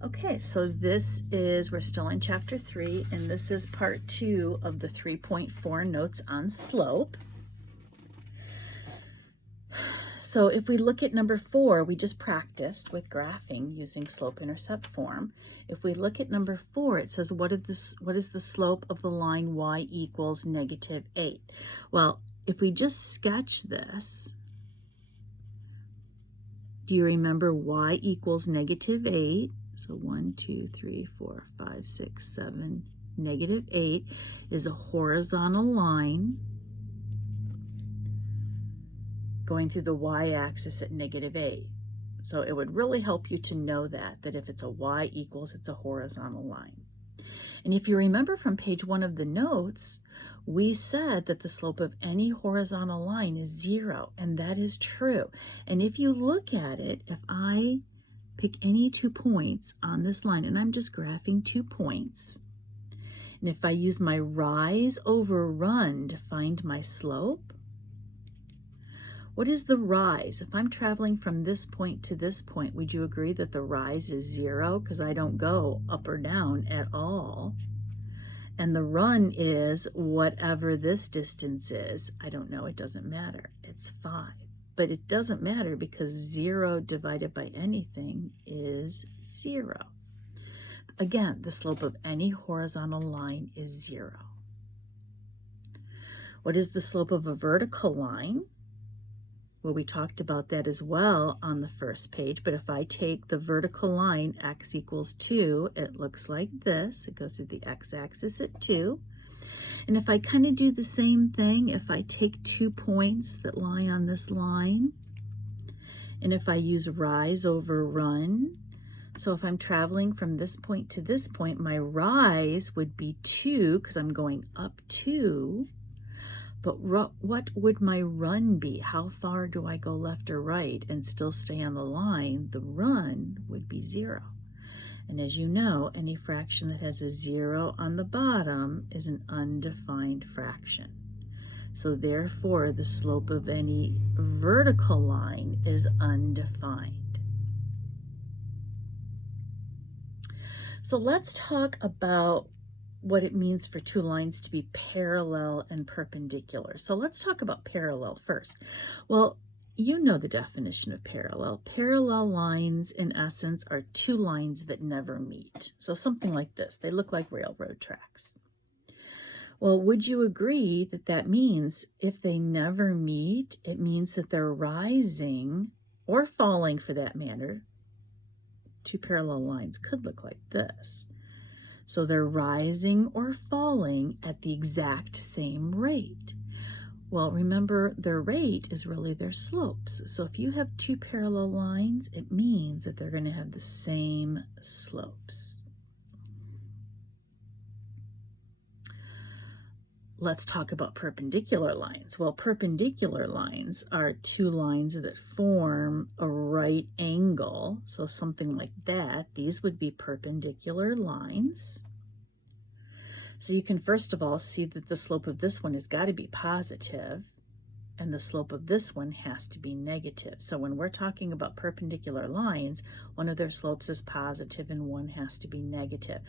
Okay, so we're still in chapter 3, and this is part 2 of the 3.4 notes on slope. So if we look at number 4, we just practiced with graphing using slope-intercept form. If we look at number 4, it says, what is the slope of the line y equals -8? Well, if we just sketch this, do you remember y equals -8? So 1, 2, 3, 4, 5, 6, 7, -8 is a horizontal line going through the y-axis at -8. So it would really help you to know that if it's a y equals, it's a horizontal line. And if you remember from page 1 of the notes, we said that the slope of any horizontal line is 0, and that is true. And if you look at it, if I pick any 2 points on this line, and I'm just graphing 2 points, and if I use my rise over run to find my slope, what is the rise? If I'm traveling from this point to this point, would you agree that the rise is 0? Because I don't go up or down at all. And the run is whatever this distance is. I don't know, it doesn't matter. It's 5. But it doesn't matter because 0 divided by anything is 0. Again, the slope of any horizontal line is 0. What is the slope of a vertical line? Well, we talked about that as well on the first page, but if I take the vertical line, x equals 2, it looks like this. It goes through the x-axis at 2. And if I kind of do the same thing, if I take 2 points that lie on this line, and if I use rise over run, so if I'm traveling from this point to this point, my rise would be 2 because I'm going up 2. But what would my run be? How far do I go left or right and still stay on the line? The run would be 0. And as you know, any fraction that has a 0 on the bottom is an undefined fraction. So therefore, the slope of any vertical line is undefined. So let's talk about what it means for 2 lines to be parallel and perpendicular. So let's talk about parallel first. Well, you know the definition of parallel. Parallel lines, in essence, are 2 lines that never meet. So something like this. They look like railroad tracks. Well, would you agree that that means if they never meet, it means that they're rising or falling, for that matter? 2 parallel lines could look like this. So they're rising or falling at the exact same rate. Well, remember, their rate is really their slopes. So if you have 2 parallel lines, it means that they're going to have the same slopes. Let's talk about perpendicular lines. Well, perpendicular lines are 2 lines that form a right angle. So something like that. These would be perpendicular lines. So you can first of all see that the slope of this one has got to be positive, and the slope of this one has to be negative. So when we're talking about perpendicular lines, one of their slopes is positive and one has to be negative.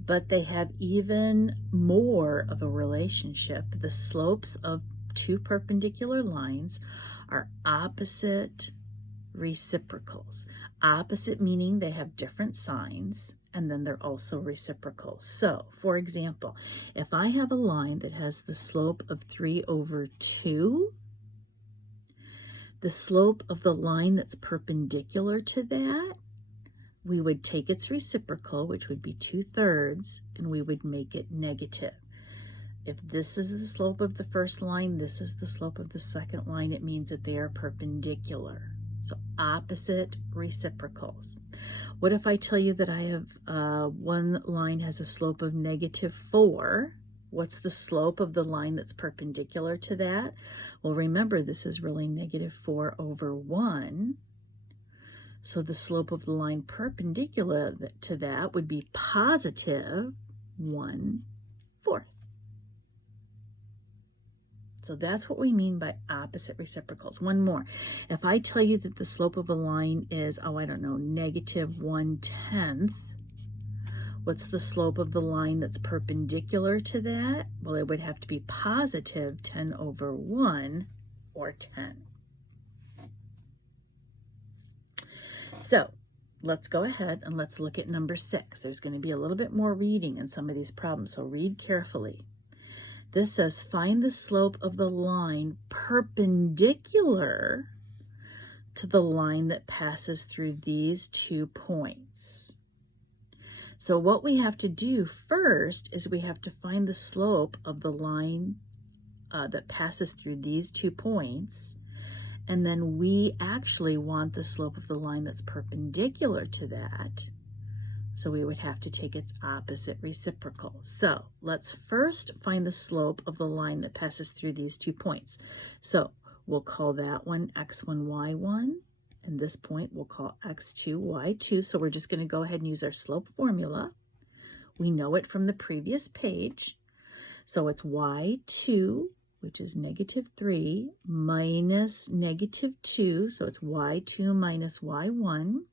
But they have even more of a relationship. The slopes of 2 perpendicular lines are opposite reciprocals. Opposite meaning they have different signs, and then they're also reciprocal. So, for example, if I have a line that has the slope of 3 over 2, the slope of the line that's perpendicular to that, we would take its reciprocal, which would be 2/3, and we would make it negative. If this is the slope of the first line, this is the slope of the second line, it means that they are perpendicular. So opposite reciprocals. What if I tell you that I have one line has a slope of -4? What's the slope of the line that's perpendicular to that? Well, remember, this is really -4 over 1. So the slope of the line perpendicular to that would be positive 1/4. So that's what we mean by opposite reciprocals. One more. If I tell you that the slope of a line is, oh, I don't know, -1/10, What's the slope of the line that's perpendicular to that? Well, it would have to be positive 10 over 1, or 10. So let's go ahead and let's look at number 6. There's going to be a little bit more reading in some of these problems, so read carefully. This says, find the slope of the line perpendicular to the line that passes through these 2 points. So what we have to do first is we have to find the slope of the line that passes through these 2 points, and then we actually want the slope of the line that's perpendicular to that. So we would have to take its opposite reciprocal. So let's first find the slope of the line that passes through these 2 points. So we'll call that one x1, y1, and this point we'll call x2, y2. So we're just going to go ahead and use our slope formula. We know it from the previous page. So it's y2, which is -3, minus -2, so it's y2 minus y1,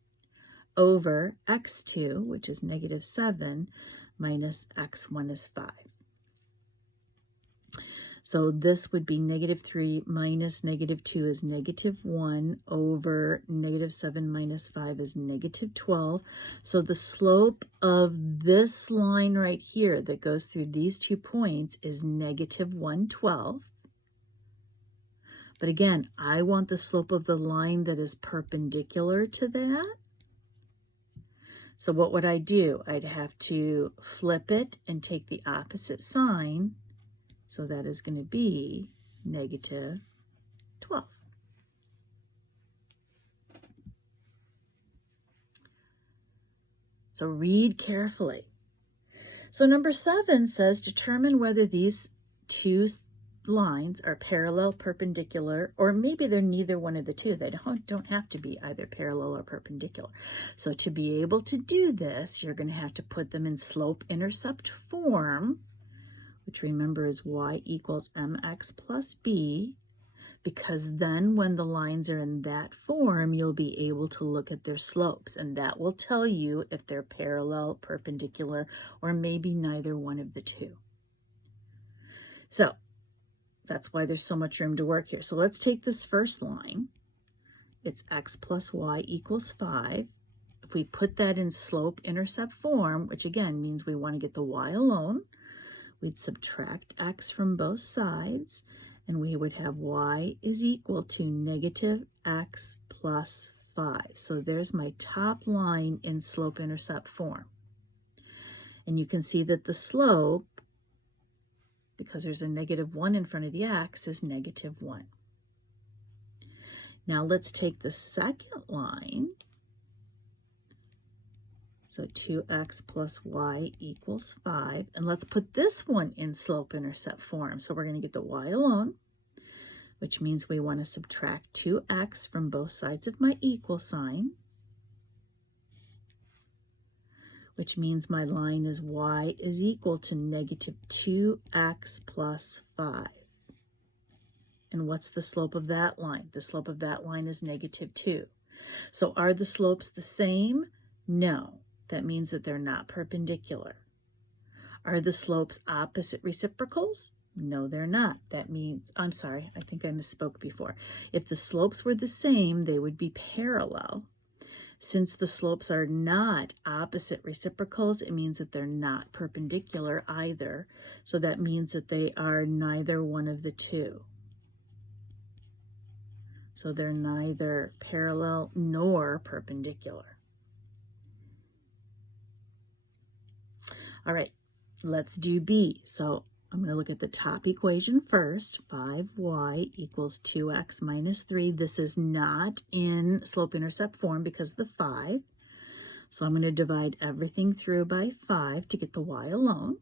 over x2, which is -7, minus x1 is 5. So this would be -3 minus -2 is -1, over -7 minus 5 is -12. So the slope of this line right here that goes through these 2 points is -112. But again, I want the slope of the line that is perpendicular to that. So what would I do? I'd have to flip it and take the opposite sign. So that is going to be -12. So read carefully. So number 7 says, determine whether these 2 lines are parallel, perpendicular, or maybe they're neither one of the two. They don't have to be either parallel or perpendicular. So to be able to do this, you're going to have to put them in slope-intercept form, which remember is y equals mx plus b, because then when the lines are in that form, you'll be able to look at their slopes, and that will tell you if they're parallel, perpendicular, or maybe neither one of the two. So that's why there's so much room to work here. So let's take this first line. It's x plus y equals 5. If we put that in slope-intercept form, which again means we want to get the y alone, we'd subtract x from both sides, and we would have y is equal to -x plus 5. So there's my top line in slope-intercept form. And you can see that the slope, because there's a -1 in front of the x, is -1. Now let's take the second line. So 2x plus y equals 5. And let's put this one in slope-intercept form. So we're going to get the y alone, which means we want to subtract 2x from both sides of my equal sign, which means my line is y is equal to -2x plus 5. And what's the slope of that line? The slope of that line is -2. So are the slopes the same? No. That means that they're not perpendicular. Are the slopes opposite reciprocals? No, they're not. That means, I'm sorry, I think I misspoke before. If the slopes were the same, they would be parallel. Since the slopes are not opposite reciprocals, it means that they're not perpendicular either. So that means that they are neither one of the two. So they're neither parallel nor perpendicular. All right, let's do B. So I'm going to look at the top equation first. 5y equals 2x minus 3. This is not in slope-intercept form because of the 5. So I'm going to divide everything through by 5 to get the y alone.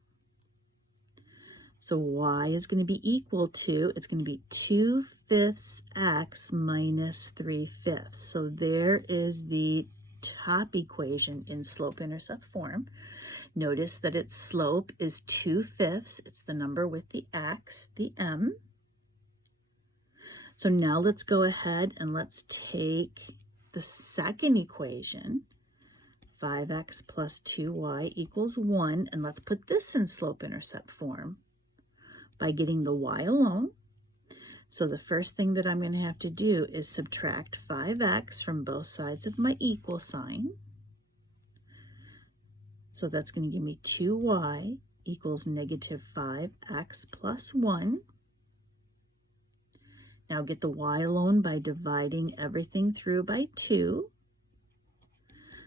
So y is going to be equal to, it's going to be 2/5 x minus 3/5. So there is the top equation in slope-intercept form. Notice that its slope is 2/5. It's the number with the x, the m. So now let's go ahead and let's take the second equation. 5x plus 2y equals 1. And let's put this in slope-intercept form by getting the y alone. So the first thing that I'm going to have to do is subtract 5x from both sides of my equal sign. So that's going to give me 2y equals negative 5x plus 1. Now get the y alone by dividing everything through by 2.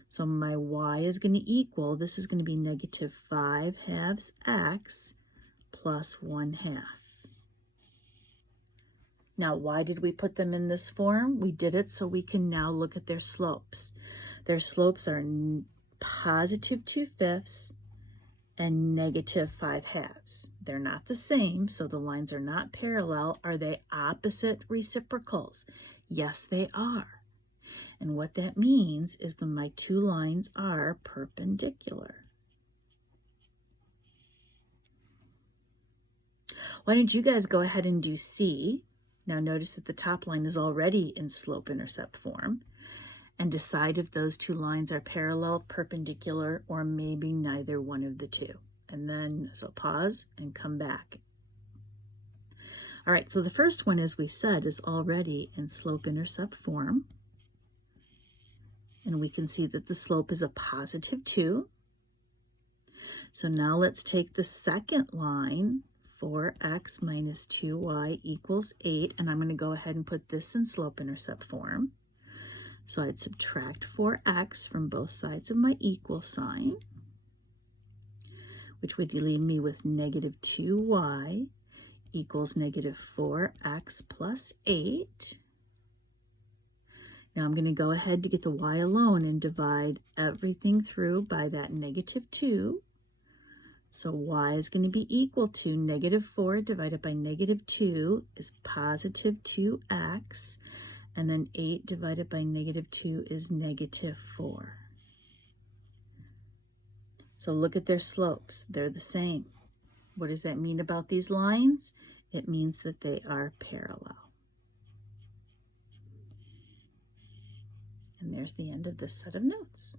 So my y is going to equal, this is going to be negative 5 halves x plus 1 half. Now, why did we put them in this form? We did it so we can now look at their slopes. Their slopes are positive 2/5 and negative 5/2. They're not the same, so the lines are not parallel. Are they opposite reciprocals? Yes, they are. And what that means is that my two lines are perpendicular. Why don't you guys go ahead and do C? Now notice that the top line is already in slope-intercept form, and decide if those two lines are parallel, perpendicular, or maybe neither one of the two. And then, so pause and come back. All right, so the first one, as we said, is already in slope-intercept form. And we can see that the slope is a positive 2. So now let's take the second line, 4x minus 2y equals 8, and I'm going to go ahead and put this in slope-intercept form. So I'd subtract 4x from both sides of my equal sign, which would leave me with negative 2y equals negative 4x plus 8. Now I'm going to go ahead to get the y alone and divide everything through by that negative 2. So y is going to be equal to negative 4 divided by negative 2 is positive 2x, and then 8 divided by negative 2 is negative 4. So look at their slopes. They're the same. What does that mean about these lines? It means that they are parallel. And there's the end of this set of notes.